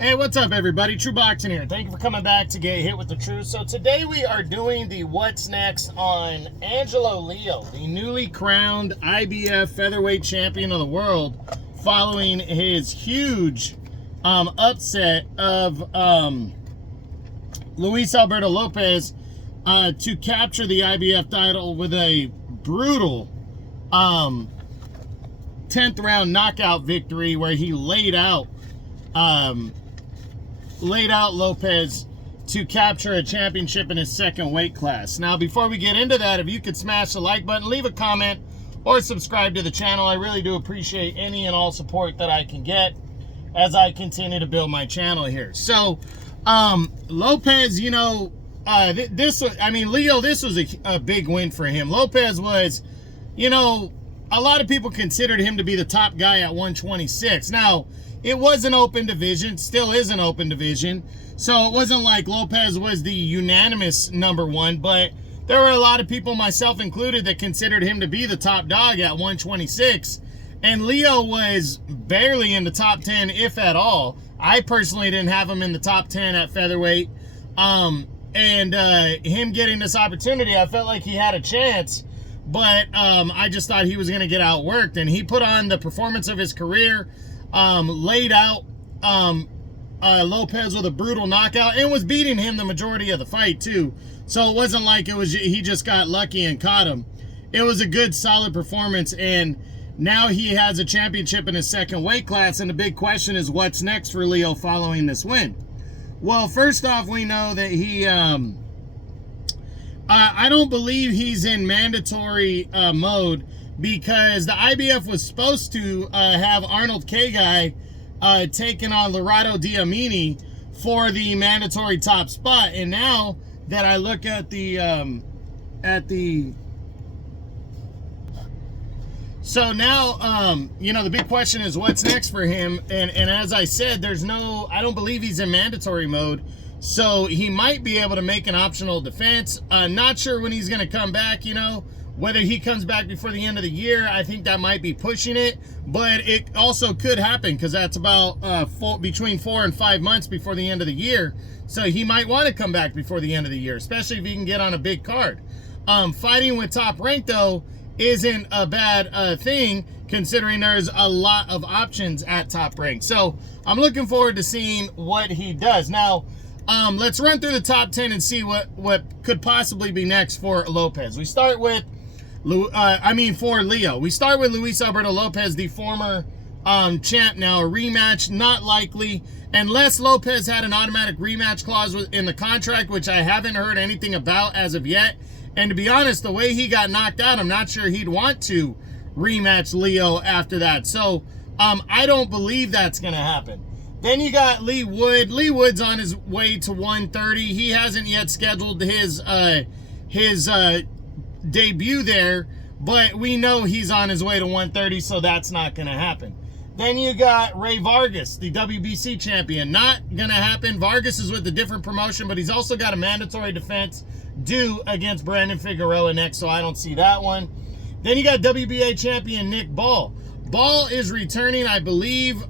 Hey, what's up, everybody? True Boxing here. Thank you for coming back to Get Hit with the Truth. So today we are doing the What's Next on Angelo Leo, the newly crowned IBF Featherweight Champion of the world, following his huge upset of Luis Alberto Lopez to capture the IBF title with a brutal 10th round knockout victory where he laid out Lopez to capture a championship in his second weight class. Now, before we get into that, if you could smash the like button, leave a comment, or subscribe to the channel. I really do appreciate any and all support that I can get as I continue to build my channel here. So, Lopez, Leo, this was a big win for him. Lopez was, a lot of people considered him to be the top guy at 126. Now, it was an open division, still is an open division, so it wasn't like Lopez was the unanimous number one, but there were a lot of people, myself included, that considered him to be the top dog at 126, and Leo was barely in the top 10, if at all. I personally didn't have him in the top 10 at featherweight, him getting this opportunity, I felt like he had a chance, but I just thought he was going to get outworked, and he put on the performance of his career. Laid out Lopez with a brutal knockout and was beating him the majority of the fight too. So it wasn't like he just got lucky and caught him. It was a good, solid performance, and now he has a championship in his second weight class, and the big question is what's next for Leo following this win? Well, first off, we know that he I don't believe he's in mandatory mode, because the IBF was supposed to have Arnold K-Guy taking on Lorado Diamini for the mandatory top spot. And now that I look at the so now, the big question is what's next for him. And as I said, I don't believe he's in mandatory mode. So he might be able to make an optional defense. Not sure when he's going to come back, Whether he comes back before the end of the year, I think that might be pushing it. But it also could happen, because that's about between 4 and 5 months before the end of the year. So he might want to come back before the end of the year, especially if he can get on a big card. Fighting with Top Rank, though, isn't a bad thing, considering there's a lot of options at Top Rank. So I'm looking forward to seeing what he does. Now, let's run through the top 10 and see what could possibly be next for Lopez. We start with for Leo. We start with Luis Alberto Lopez, the former champ now. A rematch, not likely, unless Lopez had an automatic rematch clause in the contract, which I haven't heard anything about as of yet. And to be honest, the way he got knocked out, I'm not sure he'd want to rematch Leo after that. So I don't believe that's going to happen. Then you got Lee Wood. Lee Wood's on his way to 130. He hasn't yet scheduled his debut there, but we know he's on his way to 130, so that's not going to happen. Then you got Ray Vargas, the WBC champion. Not going to happen. Vargas is with a different promotion, but he's also got a mandatory defense due against Brandon Figueroa next, so I don't see that one. Then you got WBA champion Nick Ball. Ball is returning, I believe,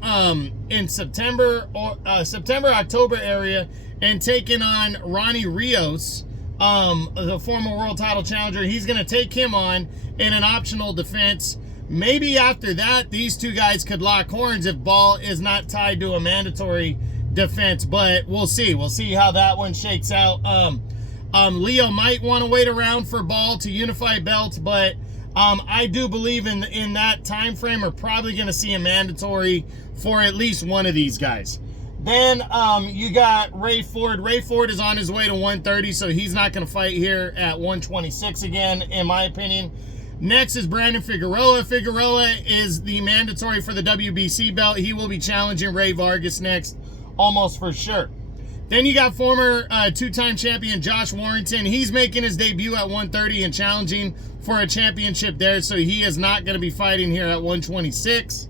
in September, October area, and taking on Ronnie Rios, the former world title challenger. He's going to take him on in an optional defense. Maybe after that, these two guys could lock horns if Ball is not tied to a mandatory defense, but we'll see. We'll see how that one shakes out. Leo might want to wait around for Ball to unify belts, but I do believe in that time frame we're probably going to see a mandatory for at least one of these guys. Then you got Ray Ford. Ray Ford is on his way to 130, so he's not going to fight here at 126 again, in my opinion. Next is Brandon Figueroa. Figueroa is the mandatory for the WBC belt. He will be challenging Ray Vargas next, almost for sure. Then you got former two-time champion Josh Warrington. He's making his debut at 130 and challenging for a championship there, so he is not going to be fighting here at 126.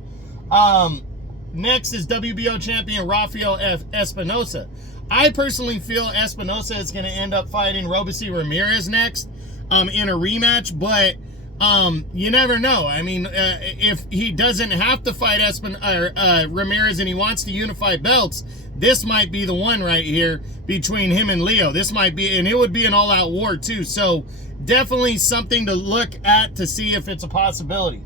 Next is WBO champion Rafael Espinosa. I personally feel Espinosa is going to end up fighting Robeisy Ramirez next in a rematch, but You never know. I mean, if he doesn't have to fight Ramirez and he wants to unify belts, this might be the one right here between him and Leo. This might be, and it would be an all-out war too. So definitely something to look at to see if it's a possibility.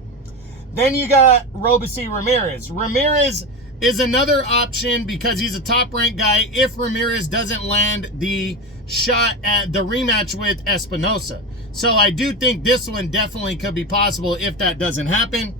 Then you got Robeisy Ramirez. Ramirez is another option because he's a top-ranked guy if Ramirez doesn't land the shot at the rematch with Espinosa. So I do think this one definitely could be possible if that doesn't happen.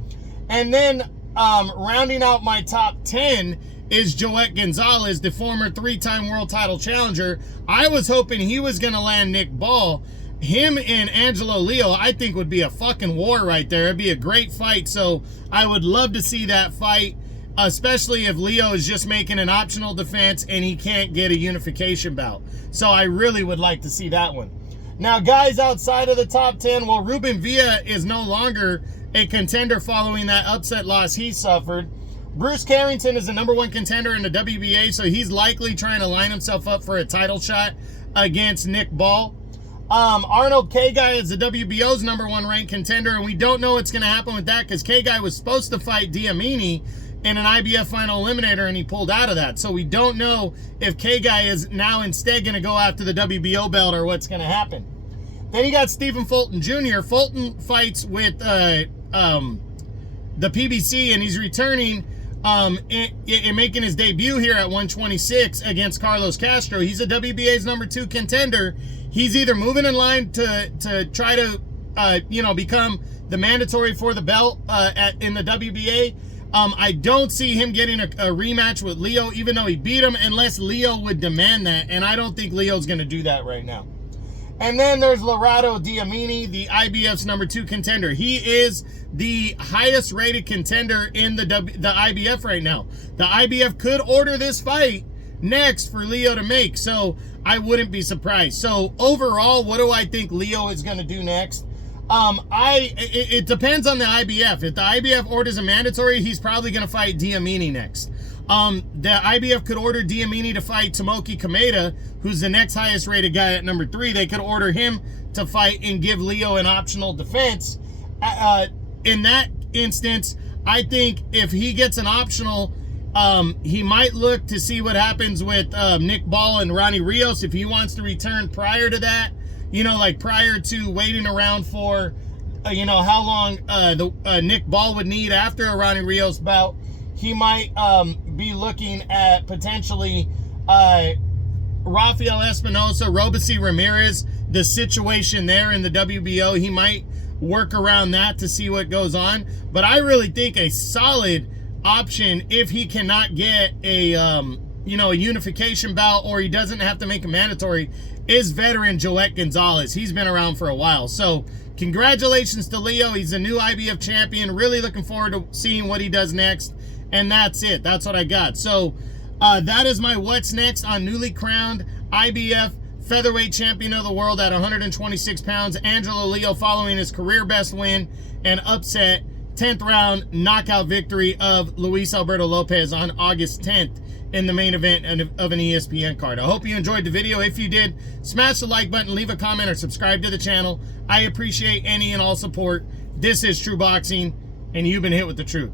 And then rounding out my top 10 is Joet Gonzalez, the former 3-time world title challenger. I was hoping he was going to land Nick Ball. Him and Angelo Leo, I think, would be a fucking war right there. It'd be a great fight. So I would love to see that fight, especially if Leo is just making an optional defense and he can't get a unification bout. So I really would like to see that one. Now, guys outside of the top 10, well, Ruben Villa is no longer a contender following that upset loss he suffered. Bruce Carrington is the #1 contender in the WBA, so he's likely trying to line himself up for a title shot against Nick Ball. Arnold K-Guy is the WBO's #1 ranked contender, and we don't know what's going to happen with that because K-Guy was supposed to fight Diamini in an IBF final eliminator, and he pulled out of that. So we don't know if K-Guy is now instead going to go after the WBO belt or what's going to happen. Then you got Stephen Fulton Jr. Fulton fights with the PBC, and he's returning and making his debut here at 126 against Carlos Castro. He's a WBA's #2 contender. He's either moving in line to try to become the mandatory for the belt in the WBA. I don't see him getting a rematch with Leo, even though he beat him, unless Leo would demand that, and I don't think Leo's going to do that right now. And then there's Lorado Diamini, the IBF's #2 contender. He is the highest rated contender in the IBF right now. The IBF could order this fight next for Leo to make, so I wouldn't be surprised. So overall, what do I think Leo is going to do next? It depends on the IBF. If the IBF orders a mandatory, he's probably going to fight Diamini next. The IBF could order Diamini to fight Tomoki Kameda, who's the next highest rated guy at #3. They could order him to fight and give Leo an optional defense. In that instance, I think if he gets an optional, he might look to see what happens with Nick Ball and Ronnie Rios if he wants to return prior to that. Like prior to waiting around for, how long Nick Ball would need after a Ronnie Rios bout. He might be looking at potentially Rafael Espinosa, Robeisy Ramirez, the situation there in the WBO. He might work around that to see what goes on. But I really think a solid option, if he cannot get a unification bout or he doesn't have to make a mandatory, is veteran Joet Gonzalez. He's been around for a while. So congratulations to Leo. He's a new IBF champion. Really looking forward to seeing what he does next. And that's it. That's what I got. So that is my what's next on newly crowned IBF Featherweight Champion of the World at 126 pounds. Angelo Leo following his career best win and upset 10th round knockout victory of Luis Alberto Lopez on August 10th in the main event of an ESPN card. I hope you enjoyed the video. If you did, smash the like button, leave a comment, or subscribe to the channel. I appreciate any and all support. This is True Boxing, and you've been hit with the truth.